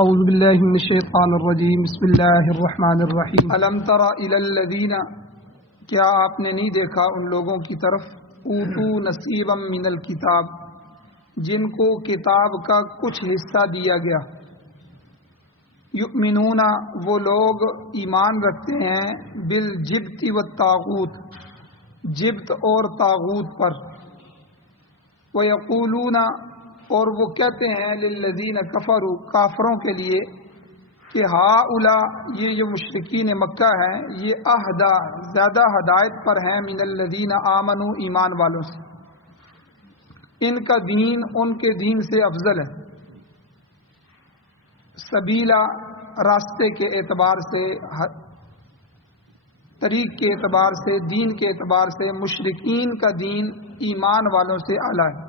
اعوذ باللہ من الشیطان الرجیم بسم اللہ الرحمن الرحیم الم تر الی الذین، کیا آپ نے نہیں دیکھا ان لوگوں کی طرف اوتو نصیبا من الکتاب، جن کو کتاب کا کچھ حصہ دیا گیا، یؤمنون وہ لوگ ایمان رکھتے ہیں بالجبت والطاغوت، جبت اور طاغوت پر، ویقولون اور وہ کہتے ہیں للذین کفروا کافروں کے لیے کہ ہؤلاء یہ جو مشرکین مکہ ہیں یہ اہدی زیادہ ہدایت پر ہیں من الذین آمنوا ایمان والوں سے، ان کا دین ان کے دین سے افضل ہے، سبیلا راستے کے اعتبار سے، طریق کے اعتبار سے، دین کے اعتبار سے مشرکین کا دین ایمان والوں سے اعلیٰ ہے۔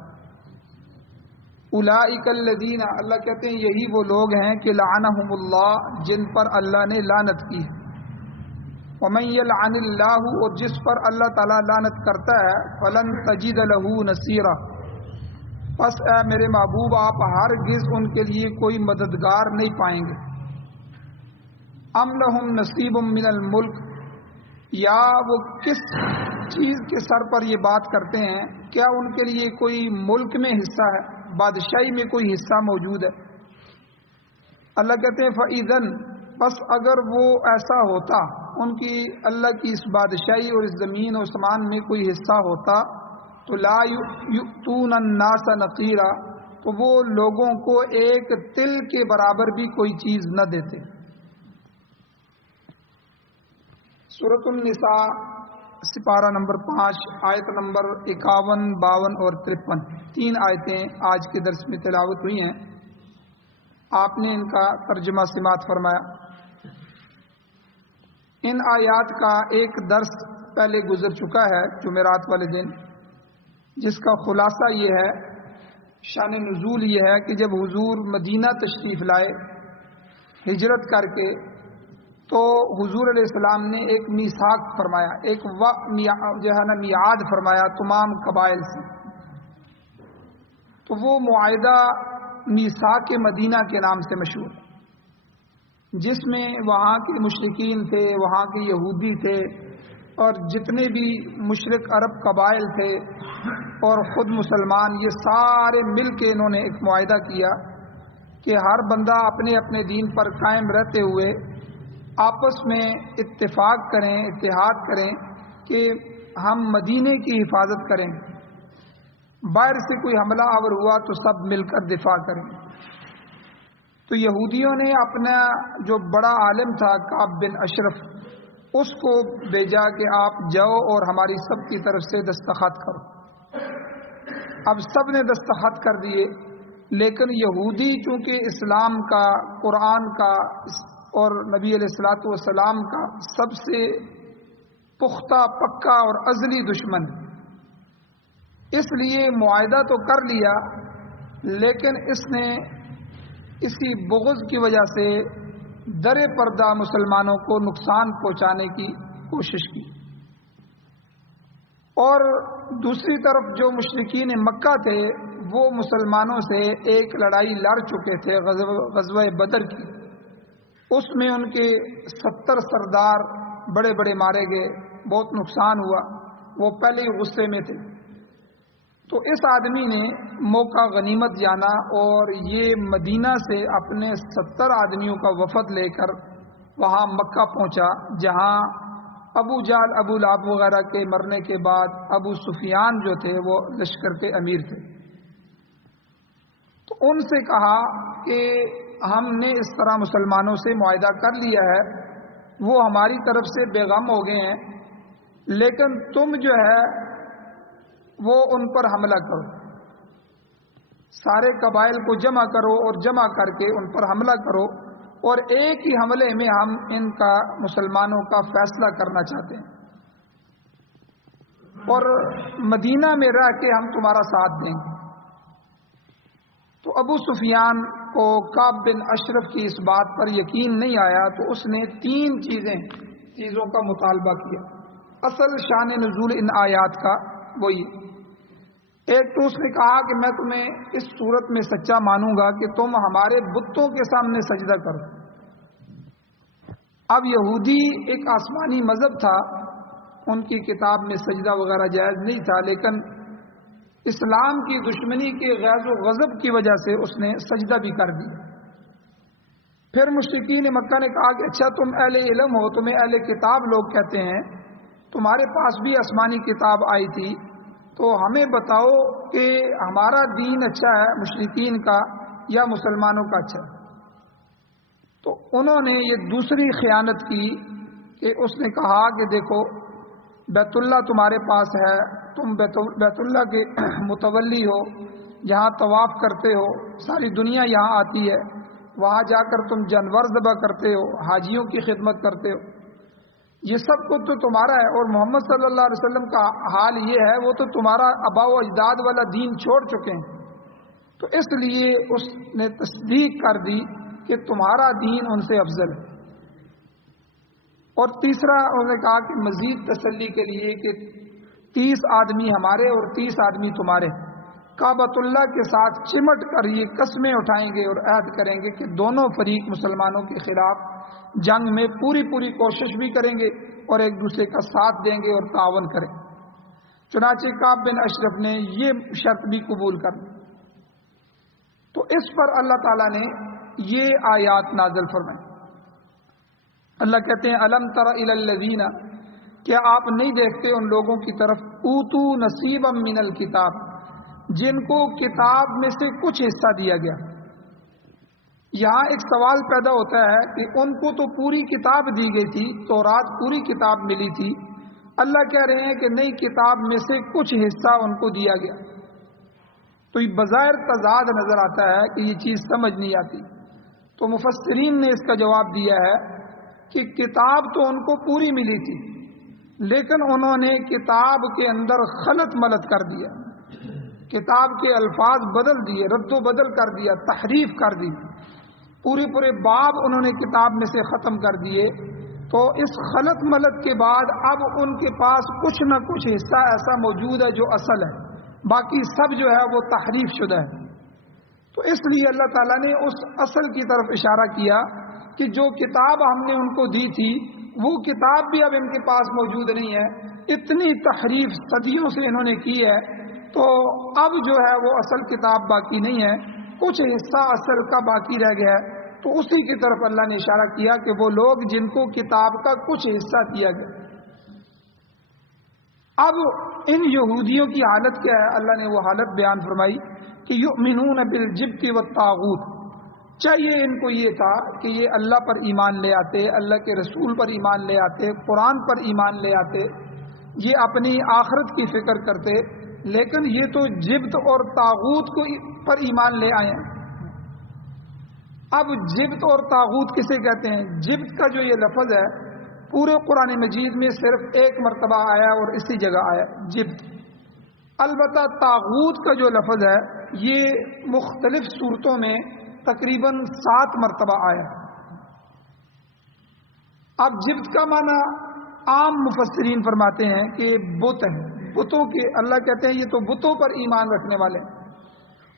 اولئک الذین، اللہ کہتے ہیں یہی وہ لوگ ہیں کہ لعنہم اللہ، جن پر اللہ نے لعنت کی ہے، ومن یلعن اللہ، اور جس پر اللہ تعالیٰ لعنت کرتا ہے، فلن تجد له نصیرا، پس اے میرے محبوب آپ ہرگز ان کے لیے کوئی مددگار نہیں پائیں گے۔ ام لہم نصیب من الملک، یا وہ کس چیز کے سر پر یہ بات کرتے ہیں، کیا ان کے لیے کوئی ملک میں حصہ ہے، بادشاہی میں کوئی حصہ موجود ہے؟ اللہ کہتے ہیں فَإِذَن، بس اگر وہ ایسا ہوتا، ان کی اللہ کی اس بادشاہی اور اس زمین و آسمان میں کوئی حصہ ہوتا، تو لا یؤتون الناس نقیرا، تو وہ لوگوں کو ایک تل کے برابر بھی کوئی چیز نہ دیتے۔ سورۃ النساء سپارہ نمبر 5 آیت نمبر 51، 52 اور 53، 3 آیتیں آج کے درس میں تلاوت ہوئی ہیں۔ آپ نے ان کا ترجمہ سماعت فرمایا۔ ان آیات کا ایک درس پہلے گزر چکا ہے جمعرات والے دن، جس کا خلاصہ یہ ہے، شان نزول یہ ہے کہ جب حضور مدینہ تشریف لائے ہجرت کر کے، تو حضور علیہ السلام نے ایک میثاق فرمایا، ایک جو ہے نا میعاد فرمایا تمام قبائل سے، تو وہ معاہدہ میثاق مدینہ کے نام سے مشہور ہے، جس میں وہاں کے مشرکین تھے، وہاں کے یہودی تھے، اور جتنے بھی مشرک عرب قبائل تھے اور خود مسلمان، یہ سارے مل کے انہوں نے ایک معاہدہ کیا کہ ہر بندہ اپنے اپنے دین پر قائم رہتے ہوئے آپس میں اتفاق کریں، اتحاد کریں کہ ہم مدینے کی حفاظت کریں، باہر سے کوئی حملہ آور ہوا تو سب مل کر دفاع کریں۔ تو یہودیوں نے اپنا جو بڑا عالم تھا کعب بن اشرف، اس کو بھیجا کہ آپ جاؤ اور ہماری سب کی طرف سے دستخط کرو۔ اب سب نے دستخط کر دیے، لیکن یہودی چونکہ اسلام کا، قرآن کا اور نبی علیہ الصلوۃ والسلام کا سب سے پختہ، پکا اور ازلی دشمن، اس لیے معاہدہ تو کر لیا، لیکن اس نے اسی بغض کی وجہ سے در پردہ مسلمانوں کو نقصان پہنچانے کی کوشش کی۔ اور دوسری طرف جو مشرکین مکہ تھے، وہ مسلمانوں سے ایک لڑائی لڑ چکے تھے، غزوہ بدر کی، اس میں ان کے 70 سردار بڑے بڑے مارے گئے، بہت نقصان ہوا، وہ پہلے ہی غصے میں تھے۔ تو اس آدمی نے موقع غنیمت جانا اور یہ مدینہ سے اپنے 70 آدمیوں کا وفد لے کر وہاں مکہ پہنچا، جہاں ابو جہل، ابو لہب وغیرہ کے مرنے کے بعد ابو سفیان جو تھے وہ لشکر کے امیر تھے۔ تو ان سے کہا کہ ہم نے اس طرح مسلمانوں سے معاہدہ کر لیا ہے، وہ ہماری طرف سے بے غم ہو گئے ہیں، لیکن تم جو ہے وہ ان پر حملہ کرو، سارے قبائل کو جمع کرو اور جمع کر کے ان پر حملہ کرو، اور ایک ہی حملے میں ہم ان کا، مسلمانوں کا فیصلہ کرنا چاہتے ہیں، اور مدینہ میں رہ کے ہم تمہارا ساتھ دیں گے۔ تو ابو سفیان کو کعب بن اشرف کی اس بات پر یقین نہیں آیا، تو اس نے 3 چیزوں کا مطالبہ کیا۔ اصل شان نزول ان آیات کا وہی، ایک تو اس نے کہا کہ میں تمہیں اس صورت میں سچا مانوں گا کہ تم ہمارے بتوں کے سامنے سجدہ کرو۔ اب یہودی ایک آسمانی مذہب تھا، ان کی کتاب میں سجدہ وغیرہ جائز نہیں تھا، لیکن اسلام کی دشمنی کے غیظ و غضب کی وجہ سے اس نے سجدہ بھی کر دیا۔ پھر مشرکین مکہ نے کہا کہ اچھا تم اہل علم ہو، تمہیں اہل کتاب لوگ کہتے ہیں، تمہارے پاس بھی آسمانی کتاب آئی تھی، تو ہمیں بتاؤ کہ ہمارا دین اچھا ہے مشرکین کا یا مسلمانوں کا اچھا ہے؟ تو انہوں نے یہ دوسری خیانت کی کہ اس نے کہا کہ دیکھو بیت اللہ تمہارے پاس ہے، تم بیت اللہ کے متولی ہو، یہاں طواف کرتے ہو، ساری دنیا یہاں آتی ہے، وہاں جا کر تم جانور ذبح کرتے ہو، حاجیوں کی خدمت کرتے ہو، یہ سب کچھ تو تمہارا ہے، اور محمد صلی اللہ علیہ وسلم کا حال یہ ہے وہ تو تمہارا آباء و اجداد والا دین چھوڑ چکے ہیں۔ تو اس لیے اس نے تصدیق کر دی کہ تمہارا دین ان سے افضل ہے۔ اور تیسرا انہوں نے کہا کہ مزید تسلی کے لیے کہ 30 آدمی ہمارے اور 30 آدمی تمہارے کعبۃ اللہ کے ساتھ چمٹ کر یہ قسمیں اٹھائیں گے اور عہد کریں گے کہ دونوں فریق مسلمانوں کے خلاف جنگ میں پوری کوشش بھی کریں گے اور ایک دوسرے کا ساتھ دیں گے اور تعاون کریں۔ چنانچہ کعب بن اشرف نے یہ شرط بھی قبول کر لی۔ تو اس پر اللہ تعالیٰ نے یہ آیات نازل فرمائی۔ اللہ کہتے ہیں الم تر الی الذین، کیا آپ نہیں دیکھتے ان لوگوں کی طرف اوتو نصیبا من الکتاب، جن کو کتاب میں سے کچھ حصہ دیا گیا۔ یہاں ایک سوال پیدا ہوتا ہے کہ ان کو تو پوری کتاب دی گئی تھی، تورات پوری کتاب ملی تھی، اللہ کہہ رہے ہیں کہ نئی کتاب میں سے کچھ حصہ ان کو دیا گیا۔ تو یہ بظاہر تضاد نظر آتا ہے کہ یہ چیز سمجھ نہیں آتی۔ تو مفسرین نے اس کا جواب دیا ہے کہ کتاب تو ان کو پوری ملی تھی، لیکن انہوں نے کتاب کے اندر خلط ملط کر دیا، کتاب کے الفاظ بدل دیے، رد و بدل کر دیا، تحریف کر دی، پورے باب انہوں نے کتاب میں سے ختم کر دیے۔ تو اس خلط ملط کے بعد اب ان کے پاس کچھ نہ کچھ حصہ ایسا موجود ہے جو اصل ہے، باقی سب جو ہے وہ تحریف شدہ ہے۔ تو اس لیے اللہ تعالیٰ نے اس اصل کی طرف اشارہ کیا کہ جو کتاب ہم نے ان کو دی تھی وہ کتاب بھی اب ان کے پاس موجود نہیں ہے، اتنی تحریف صدیوں سے انہوں نے کی ہے، تو اب جو ہے وہ اصل کتاب باقی نہیں ہے، کچھ حصہ اصل کا باقی رہ گیا ہے۔ تو اسی کی طرف اللہ نے اشارہ کیا کہ وہ لوگ جن کو کتاب کا کچھ حصہ دیا گیا۔ اب ان یہودیوں کی حالت کیا ہے؟ اللہ نے وہ حالت بیان فرمائی کہ یؤمنون بالجبت والطاغوت، چاہیے ان کو یہ تھا کہ یہ اللہ پر ایمان لے آتے، اللہ کے رسول پر ایمان لے آتے، قرآن پر ایمان لے آتے، یہ اپنی آخرت کی فکر کرتے، لیکن یہ تو جبت اور طاغوت کو پر ایمان لے آئے ہیں۔ اب جبت اور طاغوت کسے کہتے ہیں؟ جبت کا جو یہ لفظ ہے پورے قرآن مجید میں صرف ایک مرتبہ آیا اور اسی جگہ آیا جبت۔ البتہ طاغوت کا جو لفظ ہے یہ مختلف صورتوں میں تقریباً 7 مرتبہ آیا۔ اب جبت کا معنی عام مفسرین فرماتے ہیں کہ بت ہے، بتوں کے، اللہ کہتے ہیں یہ تو بتوں پر ایمان رکھنے والے ہیں،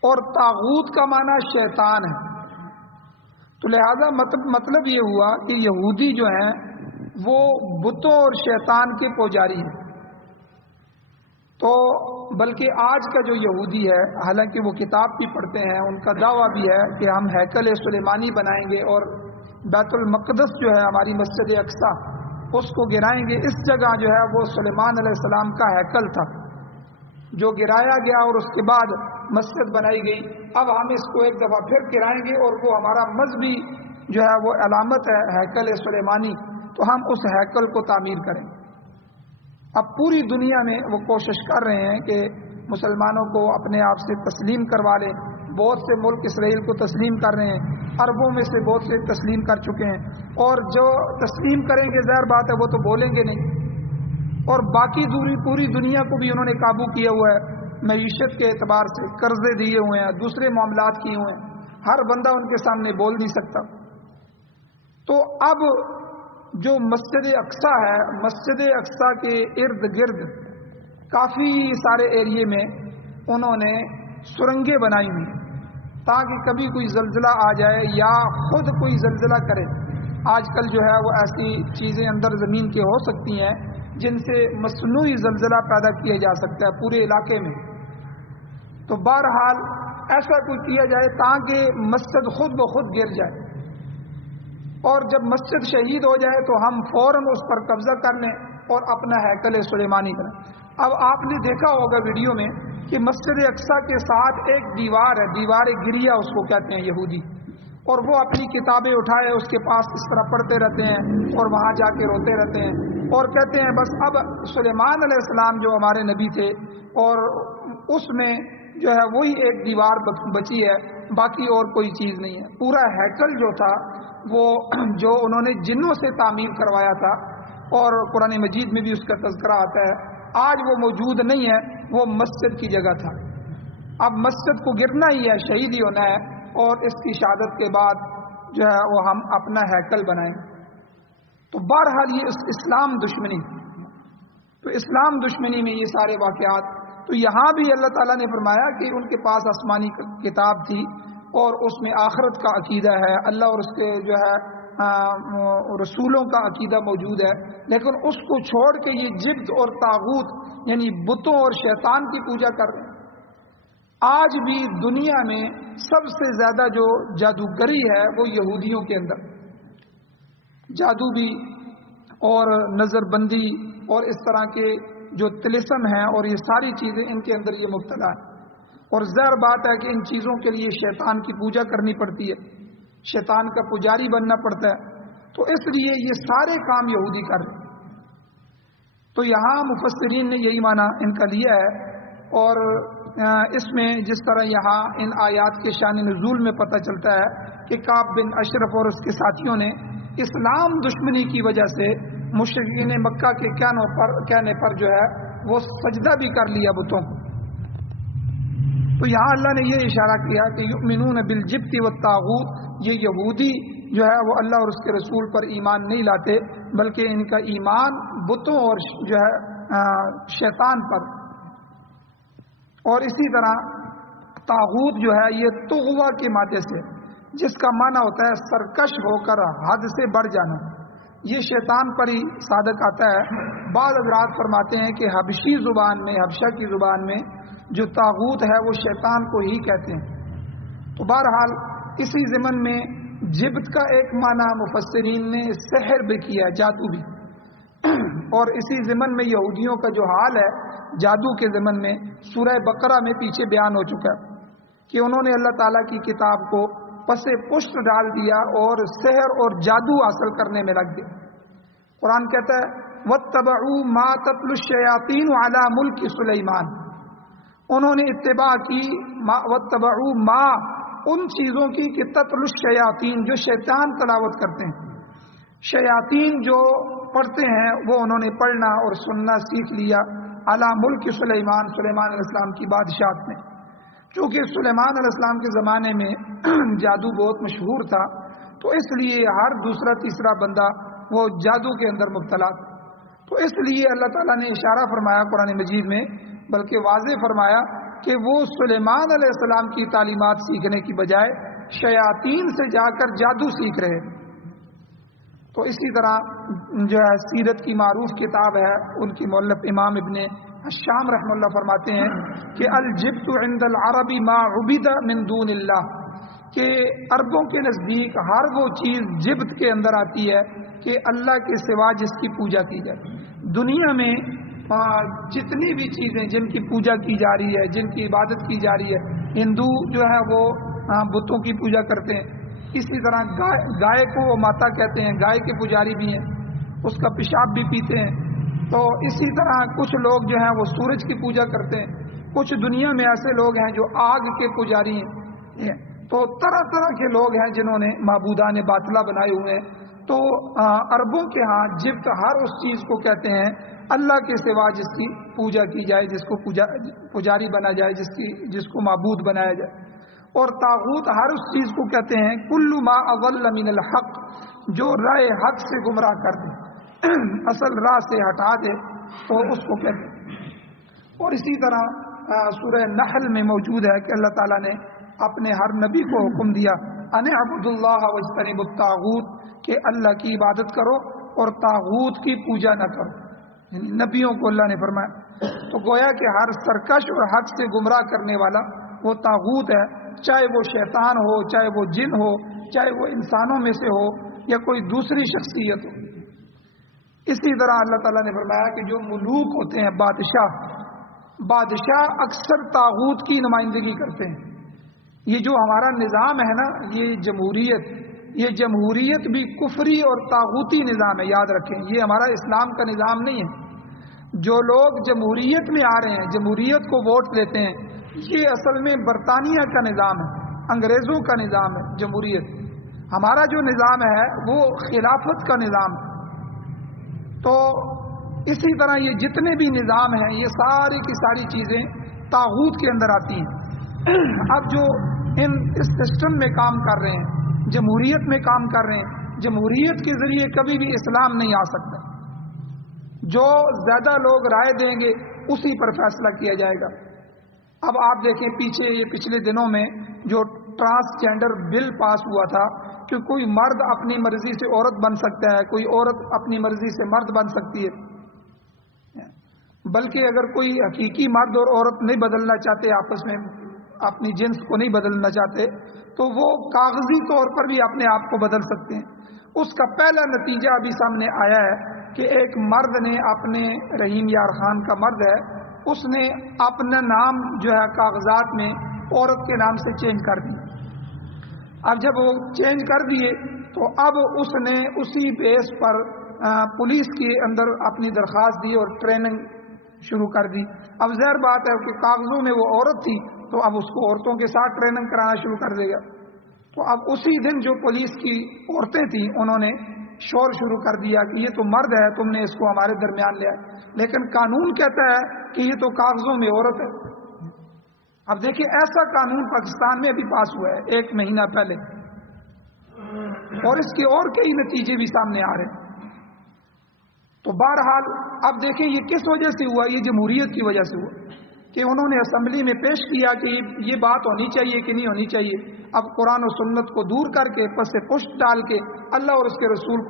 اور طاغوت کا معنی شیطان ہے۔ تو لہذا مطلب یہ ہوا کہ یہودی جو ہیں وہ بتوں اور شیطان کے پجاری ہیں۔ تو بلکہ آج کا جو یہودی ہے، حالانکہ وہ کتاب بھی پڑھتے ہیں، ان کا دعویٰ بھی ہے کہ ہم ہیکل سلیمانی بنائیں گے اور بیت المقدس جو ہے ہماری مسجد اقصی اس کو گرائیں گے۔ اس جگہ جو ہے وہ سلیمان علیہ السلام کا ہیکل تھا جو گرایا گیا اور اس کے بعد مسجد بنائی گئی۔ اب ہم اس کو ایک دفعہ پھر گرائیں گے اور وہ ہمارا مذہبی جو ہے وہ علامت ہے ہیکل سلیمانی، تو ہم اس ہیکل کو تعمیر کریں۔ اب پوری دنیا میں وہ کوشش کر رہے ہیں کہ مسلمانوں کو اپنے آپ سے تسلیم کروا لیں۔ بہت سے ملک اسرائیل کو تسلیم کر رہے ہیں، عربوں میں سے بہت سے تسلیم کر چکے ہیں، اور جو تسلیم کریں گے ظاہر بات ہے وہ تو بولیں گے نہیں، اور باقی پوری دنیا کو بھی انہوں نے قابو کیا ہوا ہے، معیشت کے اعتبار سے قرضے دیے ہوئے ہیں، دوسرے معاملات کیے ہوئے ہیں، ہر بندہ ان کے سامنے بول نہیں سکتا۔ تو اب جو مسجد اقصی ہے، مسجد اقصی کے ارد گرد کافی سارے ایریے میں انہوں نے سرنگیں بنائی ہوئی تاکہ کبھی کوئی زلزلہ آ جائے یا خود کوئی زلزلہ کرے. آج کل جو ہے وہ ایسی چیزیں اندر زمین کے ہو سکتی ہیں جن سے مصنوعی زلزلہ پیدا کیا جا سکتا ہے پورے علاقے میں. تو بہرحال ایسا کوئی کیا جائے تاکہ مسجد خود بخود گر جائے، اور جب مسجد شہید ہو جائے تو ہم فوراً اس پر قبضہ کر لیں اور اپنا ہیکل سلیمانی کریں. اب آپ نے دیکھا ہوگا ویڈیو میں کہ مسجد اقصیٰ کے ساتھ ایک دیوار ہے، دیوار گریہ اس کو کہتے ہیں یہودی، اور وہ اپنی کتابیں اٹھائے اس کے پاس اس طرح پڑھتے رہتے ہیں اور وہاں جا کے روتے رہتے ہیں اور کہتے ہیں بس اب سلیمان علیہ السلام جو ہمارے نبی تھے اور اس میں جو ہے وہی ایک دیوار بچی ہے، باقی اور کوئی چیز نہیں ہے. پورا ہیکل جو تھا وہ جو انہوں نے جنوں سے تعمیر کروایا تھا، اور قرآن مجید میں بھی اس کا تذکرہ آتا ہے، آج وہ موجود نہیں ہے، وہ مسجد کی جگہ تھا. اب مسجد کو گرنا ہی ہے، شہید ہی ہونا ہے، اور اس کی شہادت کے بعد جو ہے وہ ہم اپنا ہیکل بنائیں. تو بہرحال یہ اسلام دشمنی، تو اسلام دشمنی میں یہ سارے واقعات. تو یہاں بھی اللہ تعالیٰ نے فرمایا کہ ان کے پاس آسمانی کتاب تھی اور اس میں آخرت کا عقیدہ ہے، اللہ اور اس کے جو ہے رسولوں کا عقیدہ موجود ہے، لیکن اس کو چھوڑ کے یہ جبت اور طاغوت یعنی بتوں اور شیطان کی پوجا کر رہے ہیں. آج بھی دنیا میں سب سے زیادہ جو جادوگری ہے وہ یہودیوں کے اندر، جادو بھی اور نظر بندی اور اس طرح کے جو طلسم ہیں اور یہ ساری چیزیں ان کے اندر یہ مبتلا ہے. اور ظاہر بات ہے کہ ان چیزوں کے لیے شیطان کی پوجا کرنی پڑتی ہے، شیطان کا پجاری بننا پڑتا ہے، تو اس لیے یہ سارے کام یہودی کر رہے ہیں. تو یہاں مفسرین نے یہی معنی ان کا لیا ہے، اور اس میں جس طرح یہاں ان آیات کے شان نزول میں پتہ چلتا ہے کہ کعب بن اشرف اور اس کے ساتھیوں نے اسلام دشمنی کی وجہ سے مشرکین مکہ کے کہنے پر جو ہے وہ سجدہ بھی کر لیا بتوں کو. تو یہاں اللہ نے یہ اشارہ کیا کہ یؤمنون بالجبت والطاغوت، یہ یہودی جو ہے وہ اللہ اور اس کے رسول پر ایمان نہیں لاتے، بلکہ ان کا ایمان بتوں اور جو ہے شیطان پر. اور اسی طرح طاغوت جو ہے یہ طغوا کے معنی سے، جس کا معنی ہوتا ہے سرکش ہو کر حد سے بڑھ جانا، یہ شیطان پر ہی صادق آتا ہے. بعض حضرات فرماتے ہیں کہ حبشی زبان میں، حبشہ کی زبان میں جو طاغوت ہے وہ شیطان کو ہی کہتے ہیں. تو بہرحال اسی ضمن میں جبت کا ایک معنی مفسرین نے سحر بھی کیا ہے، جادو بھی. اور اسی ضمن میں یہودیوں کا جو حال ہے جادو کے ضمن میں سورہ بقرہ میں پیچھے بیان ہو چکا ہے کہ انہوں نے اللہ تعالیٰ کی کتاب کو پس پشت ڈال دیا اور سحر اور جادو حاصل کرنے میں لگ گئے. قرآن کہتا ہے وَاتَّبَعُوا مَا تَتْلُو الشَّيَاطِينُ عَلَى مُلْكِ سُلَيْمَانَ، انہوں نے اتباع کی وَاتَّبَعُوا مَا ان چیزوں کی کہ تتلو الشیاطین جو شیطان تلاوت کرتے ہیں، شیاطین جو پڑھتے ہیں وہ انہوں نے پڑھنا اور سننا سیکھ لیا علی ملک سلیمان، سلیمان علیہ السلام کی بادشاہت میں. چونکہ سلیمان علیہ السلام کے زمانے میں جادو بہت مشہور تھا، تو اس لیے ہر دوسرا تیسرا بندہ وہ جادو کے اندر مبتلا تھا. تو اس لیے اللہ تعالیٰ نے اشارہ فرمایا قرآن مجید میں، بلکہ واضح فرمایا کہ وہ سلیمان علیہ السلام کی تعلیمات سیکھنے کی بجائے شیاطین سے جا کر جادو سیکھ رہے. تو اسی طرح جو ہے سیرت کی معروف کتاب ہے، ان کی مؤلف امام ابن الشام رحمہ اللہ فرماتے ہیں کہ الجبت عند العرب ما عبد من دون اللہ، کہ عربوں کے نزدیک ہر وہ چیز جبت کے اندر آتی ہے کہ اللہ کے سوا جس کی پوجا کی جائے. دنیا میں جتنی بھی چیزیں جن کی پوجا کی جا رہی ہے، جن کی عبادت کی جا رہی ہے، ہندو جو ہے وہ بتوں کی پوجا کرتے ہیں. اسی طرح گائے کو وہ ماتا کہتے ہیں، گائے کے پجاری بھی ہیں، اس کا پیشاب بھی پیتے ہیں. تو اسی طرح کچھ لوگ جو ہیں وہ سورج کی پوجا کرتے ہیں. کچھ دنیا میں ایسے لوگ ہیں جو آگ کے پجاری ہیں. تو طرح طرح کے لوگ ہیں جنہوں نے معبودان باطلہ بنائے ہوئے ہیں. تو عربوں کے ہاں جبت ہر اس چیز کو کہتے ہیں اللہ کے سوا جس کی پوجا کی جائے، جس کو پجاری بنا جائے، جس کو معبود بنایا جائے. اور طاغوت ہر اس چیز کو کہتے ہیں کل ما اضل من الحق، جو راہ حق سے گمراہ کر دے، اصل راہ سے ہٹا دے، تو اس کو کہتے ہیں. اور اسی طرح سورہ نحل میں موجود ہے کہ اللہ تعالیٰ نے اپنے ہر نبی کو حکم دیا ان اعبدوا اللہ واجتنبوا الطاغوت، کہ اللہ کی عبادت کرو اور طاغوت کی پوجا نہ کرو، یعنی نبیوں کو اللہ نے فرمایا۔ تو گویا کہ ہر سرکش اور حق سے گمراہ کرنے والا وہ طاغوت ہے، چاہے وہ شیطان ہو، چاہے وہ جن ہو، چاہے وہ انسانوں میں سے ہو یا کوئی دوسری شخصیت ہو۔ اسی طرح اللہ تعالیٰ نے فرمایا کہ جو ملوک ہوتے ہیں، بادشاہ اکثر طاغوت کی نمائندگی کرتے ہیں۔ یہ جو ہمارا نظام ہے نا، یہ جمہوریت بھی کفری اور طاغوتی نظام ہے، یاد رکھیں، یہ ہمارا اسلام کا نظام نہیں ہے۔ جو لوگ جمہوریت میں آ رہے ہیں، جمہوریت کو ووٹ دیتے ہیں، یہ اصل میں برطانیہ کا نظام ہے، انگریزوں کا نظام ہے جمہوریت۔ ہمارا جو نظام ہے وہ خلافت کا نظام ہے۔ تو اسی طرح یہ جتنے بھی نظام ہیں، یہ ساری کی ساری چیزیں طاغوت کے اندر آتی ہیں۔ اب جو اس سسٹم میں کام کر رہے ہیں، جمہوریت میں کام کر رہے ہیں، جمہوریت کے ذریعے کبھی بھی اسلام نہیں آ سکتا۔ جو زیادہ لوگ رائے دیں گے اسی پر فیصلہ کیا جائے گا۔ اب آپ دیکھیں پچھلے دنوں میں جو ٹرانسجینڈر بل پاس ہوا تھا کہ کوئی مرد اپنی مرضی سے عورت بن سکتا ہے، کوئی عورت اپنی مرضی سے مرد بن سکتی ہے، بلکہ اگر کوئی حقیقی مرد اور عورت نہیں بدلنا چاہتے، آپس میں اپنی جنس کو نہیں بدلنا چاہتے، تو وہ کاغذی طور پر بھی اپنے آپ کو بدل سکتے ہیں۔ اس کا پہلا نتیجہ ابھی سامنے آیا ہے کہ ایک مرد نے اپنے، رحیم یار خان کا مرد ہے، اس نے اپنا نام جو ہے کاغذات میں عورت کے نام سے چینج کر دیا۔ اب جب وہ چینج کر دیے تو اب اس نے اسی بیس پر پولیس کے اندر اپنی درخواست دی اور ٹریننگ شروع کر دی۔ اب ظاہر بات ہے کہ کاغذوں میں وہ عورت تھی تو اب اس کو عورتوں کے ساتھ ٹریننگ کرانا شروع کر دے گا۔ تو اب اسی دن جو پولیس کی عورتیں تھیں انہوں نے شور شروع کر دیا کہ یہ تو مرد ہے، تم نے اس کو ہمارے درمیان لیا، لیکن قانون کہتا ہے کہ یہ تو کاغذوں میں عورت ہے۔ اب دیکھیں ایسا قانون پاکستان میں ابھی پاس ہوا ہے 1 مہینہ پہلے، اور اس کے اور کئی نتیجے بھی سامنے آ رہے ہیں۔ تو بہرحال اب دیکھیں یہ کس وجہ سے ہوا، یہ جمہوریت کی وجہ سے ہوا کہ انہوں نے اسمبلی میں پیش کیا کہ یہ بات ہونی چاہیے کہ نہیں ہونی چاہیے۔ اب قرآن و سنت کو دور کر کے، پس سے پشت ڈال کے، اللہ اور اس کے رسول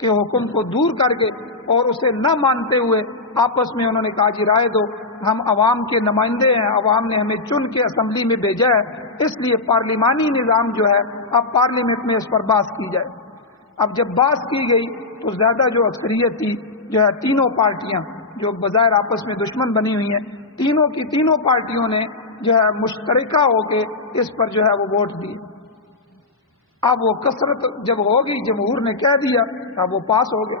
کے حکم کو دور کر کے اور اسے نہ مانتے ہوئے آپس میں انہوں نے کہا جی رائے دو، ہم عوام کے نمائندے ہیں، عوام نے ہمیں چن کے اسمبلی میں بھیجا ہے، اس لیے پارلیمانی نظام جو ہے اب پارلیمنٹ میں اس پر بحث کی جائے۔ اب جب بحث کی گئی تو زیادہ جو اکثریت تھی، جو ہے تینوں پارٹیاں جو بظاہر آپس میں دشمن بنی ہوئی ہیں، تینوں کی تینوں پارٹیوں نے جو ہے مشترکہ ہو کے اس پر جو ہے وہ ووٹ دیے۔ اب وہ کثرت جب ہوگی، جمہور نے کہہ دیا، اب وہ پاس ہو گئے۔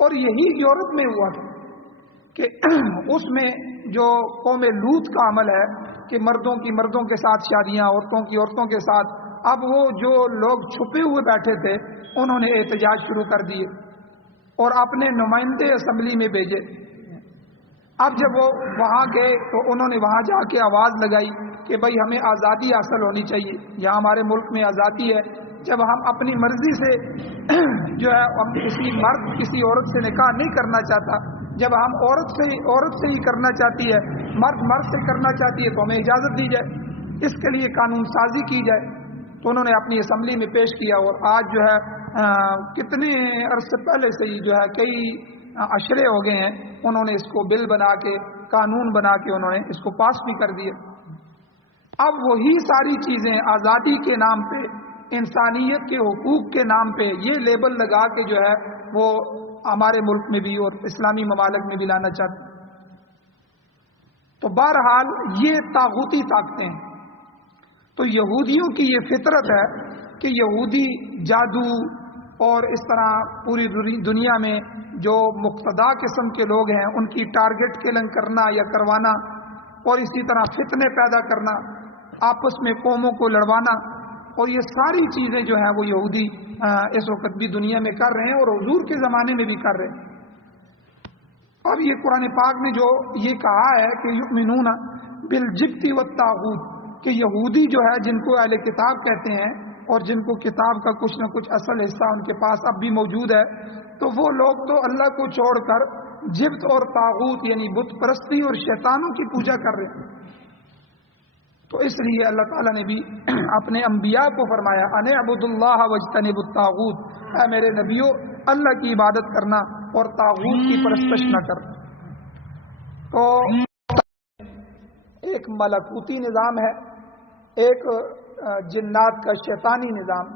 اور یہی یورپ میں ہوا تھا کہ اس میں جو قوم لوط کا عمل ہے کہ مردوں کی مردوں کے ساتھ شادیاں، عورتوں کی عورتوں کے ساتھ، اب وہ جو لوگ چھپے ہوئے بیٹھے تھے انہوں نے احتجاج شروع کر دیے اور اپنے نمائندے اسمبلی میں بھیجے۔ اب جب وہ وہاں گئے تو انہوں نے وہاں جا کے آواز لگائی کہ بھائی ہمیں آزادی حاصل ہونی چاہیے، یہاں ہمارے ملک میں آزادی ہے، جب ہم اپنی مرضی سے جو ہے ہم کسی مرد کسی عورت سے نکاح نہیں کرنا چاہتا، جب ہم عورت سے ہی کرنا چاہتی ہے، مرد سے کرنا چاہتی ہے تو ہمیں اجازت دی جائے، اس کے لیے قانون سازی کی جائے۔ تو انہوں نے اپنی اسمبلی میں پیش کیا اور آج جو ہے کتنے عرصے پہلے سے ہی جو ہے کئی اشرے ہو گئے ہیں، انہوں نے اس کو بل بنا کے، قانون بنا کے انہوں نے اس کو پاس بھی کر دیا۔ اب وہی ساری چیزیں آزادی کے نام پہ، انسانیت کے حقوق کے نام پہ یہ لیبل لگا کے جو ہے وہ ہمارے ملک میں بھی اور اسلامی ممالک میں بھی لانا چاہتے ہیں۔ تو بہرحال یہ طاغوتی طاقتیں ہیں۔ تو یہودیوں کی یہ فطرت ہے کہ یہودی جادو اور اس طرح پوری دنیا میں جو مقتدا قسم کے لوگ ہیں ان کی ٹارگٹ کلنگ کرنا یا کروانا، اور اسی طرح فتنے پیدا کرنا، آپس میں قوموں کو لڑوانا، اور یہ ساری چیزیں جو ہیں وہ یہودی اس وقت بھی دنیا میں کر رہے ہیں اور حضور کے زمانے میں بھی کر رہے ہیں۔ اب یہ قرآن پاک نے جو یہ کہا ہے کہ یؤمنون بالجبت والطاغوت، کہ یہودی جو ہے جن کو اہل کتاب کہتے ہیں اور جن کو کتاب کا کچھ نہ کچھ اصل حصہ ان کے پاس اب بھی موجود ہے، تو وہ لوگ تو اللہ کو چھوڑ کر جبت اور طاغوت یعنی بت پرستی اور شیطانوں کی پوجا کر رہے ہیں. تو اس لیے اللہ تعالیٰ نے بھی اپنے انبیاء کو فرمایا ان اعبدوا اللہ واجتنبوا الطاغوت، اے میرے نبیوں اللہ کی عبادت کرنا اور طاغوت کی پرستش نہ کرنا. تو ایک ملکوتی نظام ہے، ایک جنات کا شیطانی نظام.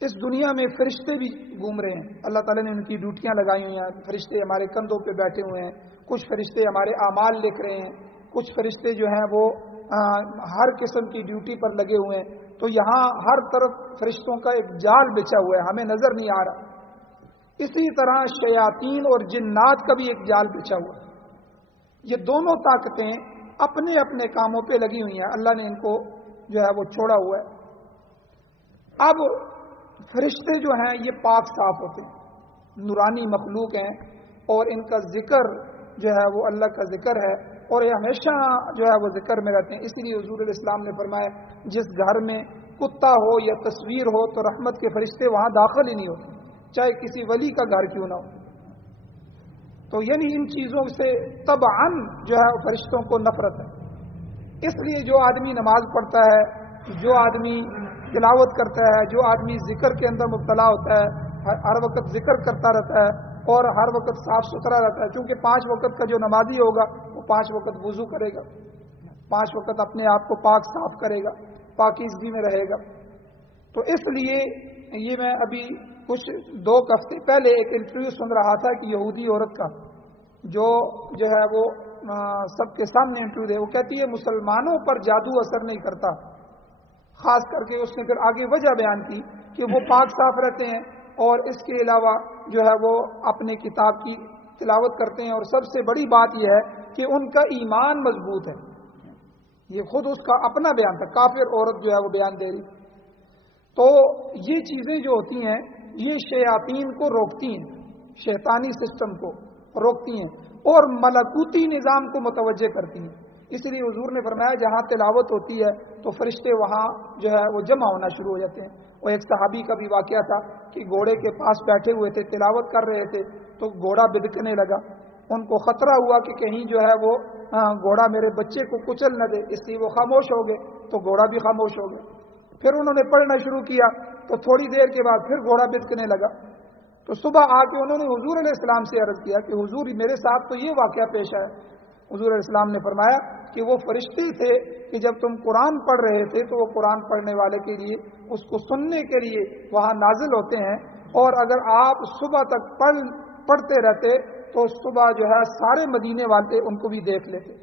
اس دنیا میں فرشتے بھی گھوم رہے ہیں، اللہ تعالیٰ نے ان کی ڈیوٹیاں لگائی ہوئی ہیں. فرشتے ہمارے کندھوں پہ بیٹھے ہوئے ہیں، کچھ فرشتے ہمارے اعمال لکھ رہے ہیں، کچھ فرشتے جو ہیں وہ ہر قسم کی ڈیوٹی پر لگے ہوئے ہیں. تو یہاں ہر طرف فرشتوں کا ایک جال بچھا ہوا ہے، ہمیں نظر نہیں آ رہا. اسی طرح شیاطین اور جنات کا بھی ایک جال بچھا ہوا ہے. یہ دونوں طاقتیں اپنے اپنے کاموں پہ لگی ہوئی ہیں، اللہ نے ان کو جو ہے وہ چھوڑا ہوا ہے. اب فرشتے جو ہیں یہ پاک صاف ہوتے ہیں، نورانی مخلوق ہیں، اور ان کا ذکر جو ہے وہ اللہ کا ذکر ہے، اور یہ ہمیشہ جو ہے وہ ذکر میں رہتے ہیں. اسی لیے حضور علیہ السلام نے فرمایا جس گھر میں کتا ہو یا تصویر ہو تو رحمت کے فرشتے وہاں داخل ہی نہیں ہوتے، چاہے کسی ولی کا گھر کیوں نہ ہو. تو یعنی ان چیزوں سے طبعاً جو ہے فرشتوں کو نفرت ہے. اس لیے جو آدمی نماز پڑھتا ہے، جو آدمی تلاوت کرتا ہے، جو آدمی ذکر کے اندر مبتلا ہوتا ہے، ہر وقت ذکر کرتا رہتا ہے اور ہر وقت صاف ستھرا رہتا ہے، چونکہ 5 وقت کا جو نمازی ہوگا وہ 5 وقت وضو کرے گا، 5 وقت اپنے آپ کو پاک صاف کرے گا، پاکیزگی میں رہے گا. تو اس لیے یہ میں ابھی کچھ 2 ہفتے پہلے ایک انٹرویو سن رہا تھا کہ یہودی عورت کا جو ہے وہ سب کے سامنے انٹرویو دے، وہ کہتی ہے مسلمانوں پر جادو اثر نہیں کرتا. خاص کر کے اس نے پھر آگے وجہ بیان کی کہ وہ پاک صاف رہتے ہیں اور اس کے علاوہ جو ہے وہ اپنے کتاب کی تلاوت کرتے ہیں، اور سب سے بڑی بات یہ ہے کہ ان کا ایمان مضبوط ہے. یہ خود اس کا اپنا بیان تھا، کافر عورت جو ہے وہ بیان دے رہی. تو یہ چیزیں جو ہوتی ہیں یہ شیاطین کو روکتی ہیں، شیطانی سسٹم کو روکتی ہیں اور ملکوتی نظام کو متوجہ کرتی ہیں. اس لیے حضور نے فرمایا جہاں تلاوت ہوتی ہے تو فرشتے وہاں جو ہے وہ جمع ہونا شروع ہو جاتے ہیں. اور ایک صحابی کا بھی واقعہ تھا کہ گھوڑے کے پاس بیٹھے ہوئے تھے، تلاوت کر رہے تھے، تو گھوڑا بدکنے لگا. ان کو خطرہ ہوا کہ کہیں جو ہے وہ گھوڑا میرے بچے کو کچل نہ دے، اس لیے وہ خاموش ہو گئے، تو گھوڑا بھی خاموش ہو گیا. پھر انہوں نے پڑھنا شروع کیا تو تھوڑی دیر کے بعد پھر گھوڑا بدکنے لگا. تو صبح آ کے انہوں نے حضور علیہ السلام سے عرض کیا کہ حضور میرے ساتھ تو یہ واقعہ پیش آیا. حضور علیہ السلام نے فرمایا کہ وہ فرشتے تھے کہ جب تم قرآن پڑھ رہے تھے تو وہ قرآن پڑھنے والے کے لیے، اس کو سننے کے لیے وہاں نازل ہوتے ہیں، اور اگر آپ صبح تک پڑھتے رہتے تو صبح جو ہے سارے مدینے والے ان کو بھی دیکھ لیتے.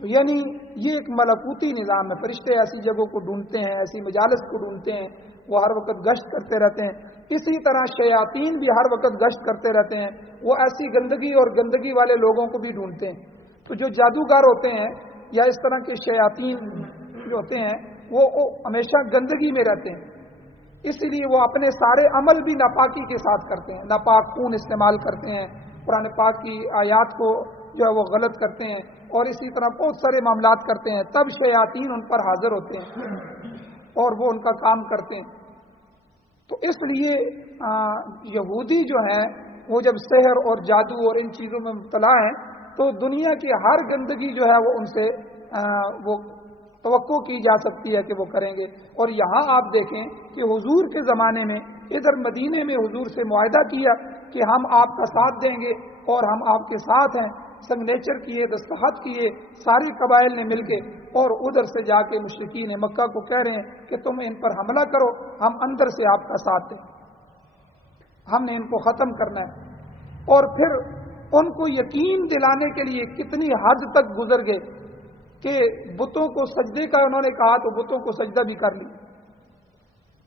تو یعنی یہ ایک ملکوتی نظام ہے. فرشتے ایسی جگہوں کو ڈھونڈتے ہیں، ایسی مجالس کو ڈھونڈتے ہیں، وہ ہر وقت گشت کرتے رہتے ہیں. اسی طرح شیاطین بھی ہر وقت گشت کرتے رہتے ہیں، وہ ایسی گندگی اور گندگی والے لوگوں کو بھی ڈھونڈتے ہیں. تو جو جادوگر ہوتے ہیں یا اس طرح کے شیاطین جو ہوتے ہیں وہ ہمیشہ گندگی میں رہتے ہیں، اسی لیے وہ اپنے سارے عمل بھی ناپاکی کے ساتھ کرتے ہیں. ناپاک خون استعمال کرتے ہیں، قرآن پاک کی آیات کو جو ہے وہ غلط کرتے ہیں، اور اسی طرح بہت سارے معاملات کرتے ہیں. تب شیاطین ان پر حاضر ہوتے ہیں اور وہ ان کا کام کرتے ہیں. تو اس لیے یہودی جو ہیں وہ جب سحر اور جادو اور ان چیزوں میں مبتلا ہیں تو دنیا کی ہر گندگی جو ہے وہ ان سے وہ توقع کی جا سکتی ہے کہ وہ کریں گے. اور یہاں آپ دیکھیں کہ حضور کے زمانے میں ادھر مدینے میں حضور سے معاہدہ کیا کہ ہم آپ کا ساتھ دیں گے اور ہم آپ کے ساتھ ہیں، سگنیچر کیے، دستخط کیے ساری قبائل نے مل کے، اور ادھر سے جا کے مشرکین مکہ کو کہہ رہے ہیں کہ تم ان پر حملہ کرو، ہم اندر سے آپ کا ساتھ دیں، ہم نے ان کو ختم کرنا ہے. اور پھر ان کو یقین دلانے کے لیے کتنی حد تک گزر گئے کہ بتوں کو سجدے کا انہوں نے کہا تو بتوں کو سجدہ بھی کر لی،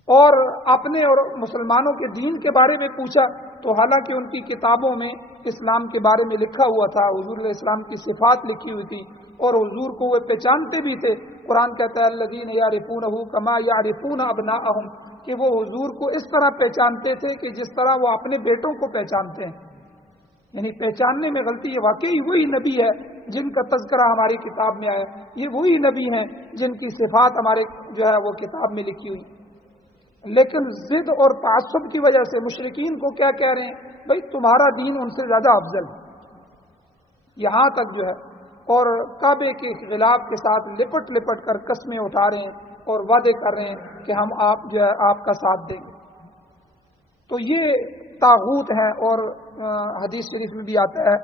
اور اپنے اور مسلمانوں کے دین کے بارے میں پوچھا تو حالانکہ ان کی کتابوں میں اسلام کے بارے میں لکھا ہوا تھا، حضور علیہ السلام کی صفات لکھی ہوئی تھی اور حضور کو وہ پہچانتے بھی تھے. قرآن کہتا ہے الذین یعرفونہ کما یعرفون ابناءہم، کہ وہ حضور کو اس طرح پہچانتے تھے کہ جس طرح وہ اپنے بیٹوں کو پہچانتے ہیں. یعنی پہچاننے میں غلطی، یہ واقعی وہی نبی ہے جن کا تذکرہ ہماری کتاب میں آیا، یہ وہی نبی ہیں جن کی صفات ہمارے جو ہے وہ کتاب میں لکھی ہوئی. لیکن ضد اور تعصب کی وجہ سے مشرکین کو کیا کہہ رہے ہیں، بھائی تمہارا دین ان سے زیادہ افضل ہے، یہاں تک جو ہے، اور کعبے کے خلاف کے ساتھ لپٹ لپٹ کر قسمیں اٹھا رہے ہیں اور وعدے کر رہے ہیں کہ ہم آپ جو ہے آپ کا ساتھ دیں گے۔ تو یہ طاغوت ہے، اور حدیث شریف میں بھی آتا ہے،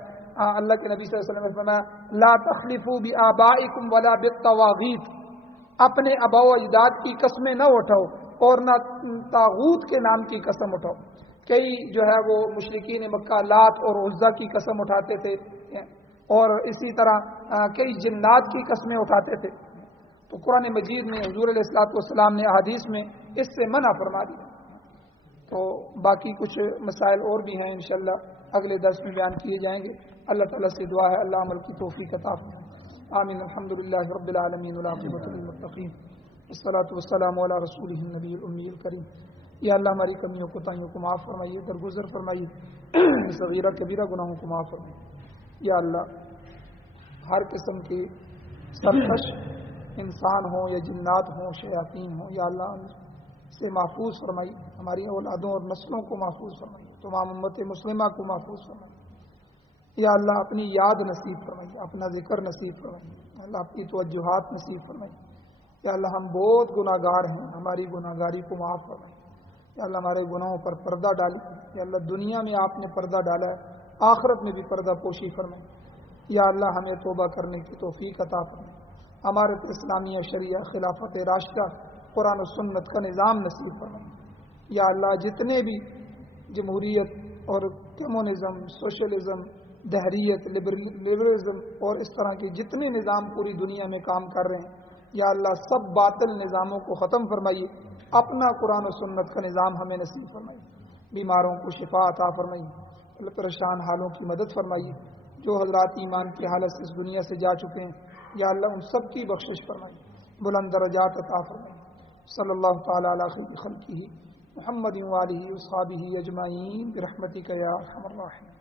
اللہ کے نبی صلی اللہ علیہ وسلم نے فرمایا لا تخلفوا بآبائکم ولا بالطواغیت، اپنے آباء و اجداد کی قسمیں نہ اٹھاؤ اور نہ طاغوت کے نام کی قسم اٹھاؤ۔ کئی جو ہے وہ مشرکین مکہ لات اور عزا کی قسم اٹھاتے تھے، اور اسی طرح کئی جنات کی قسمیں اٹھاتے تھے۔ تو قرآن مجید میں حضور علیہ الصلوۃ والسلام نے احادیث میں اس سے منع فرما دیا۔ تو باقی کچھ مسائل اور بھی ہیں انشاءاللہ اگلے درس میں بیان کیے جائیں گے۔ اللہ تعالیٰ سے دعا ہے اللہ عمل کی توفیق عطا فرمائے، آمین۔ الحمد للہ رب العالمین والعاقبۃ للمتقین، والصلاۃ والسلام علی رسولہ النبی الأمی الکریم۔ یا اللہ ہماری کمیوں کوتاہیوں کو معاف فرمائیے، درگزر فرمائیے، صغیرہ کبیرہ گناہوں کو معاف فرمائیے۔ یا اللہ ہر قسم کے سرکش انسان ہوں یا جنات ہوں، شیاطین ہوں، یا اللہ ان سے محفوظ فرمائی، ہماری اولادوں اور نسلوں کو محفوظ فرمائی، تمام امت مسلمہ کو محفوظ فرمائی۔ یا اللہ اپنی یاد نصیب فرمائی، اپنا ذکر نصیب فرمائی، اللہ اپنی توجہات نصیب فرمائی۔ یا اللہ ہم بہت گناہ گار ہیں، ہماری گناہ گاری کو معاف فرمائی۔ یا اللہ ہمارے گناہوں پر پردہ ڈالی، یا اللہ دنیا میں آپ نے پردہ ڈالا ہے، آخرت میں بھی پردہ پوشی فرمائی۔ یا اللہ ہمیں توبہ کرنے کی توفیق عطا فرمائی، ہمارے اسلامیہ شریعہ خلافت راشدہ قرآن و سنت کا نظام نصیب فرمائی۔ یا اللہ جتنے بھی جمہوریت اور کمیونزم، سوشلزم، دہریت، لبرلزم اور اس طرح کے جتنے نظام پوری دنیا میں کام کر رہے ہیں، یا اللہ سب باطل نظاموں کو ختم فرمائیے، اپنا قرآن و سنت کا نظام ہمیں نصیب فرمائیے۔ بیماروں کو شفا عطا فرمائیے، اللہ پریشان حالوں کی مدد فرمائیے، جو حضرات ایمان کی حالت سے اس دنیا سے جا چکے ہیں یا اللہ ان سب کی بخشش فرمائیے، بلند درجات عطا فرمائیے۔ صلی اللہ تعالی علی خیر خلقہ محمد وآلہ وصحبہ اجمعین برحمتک یا ارحم الراحمین۔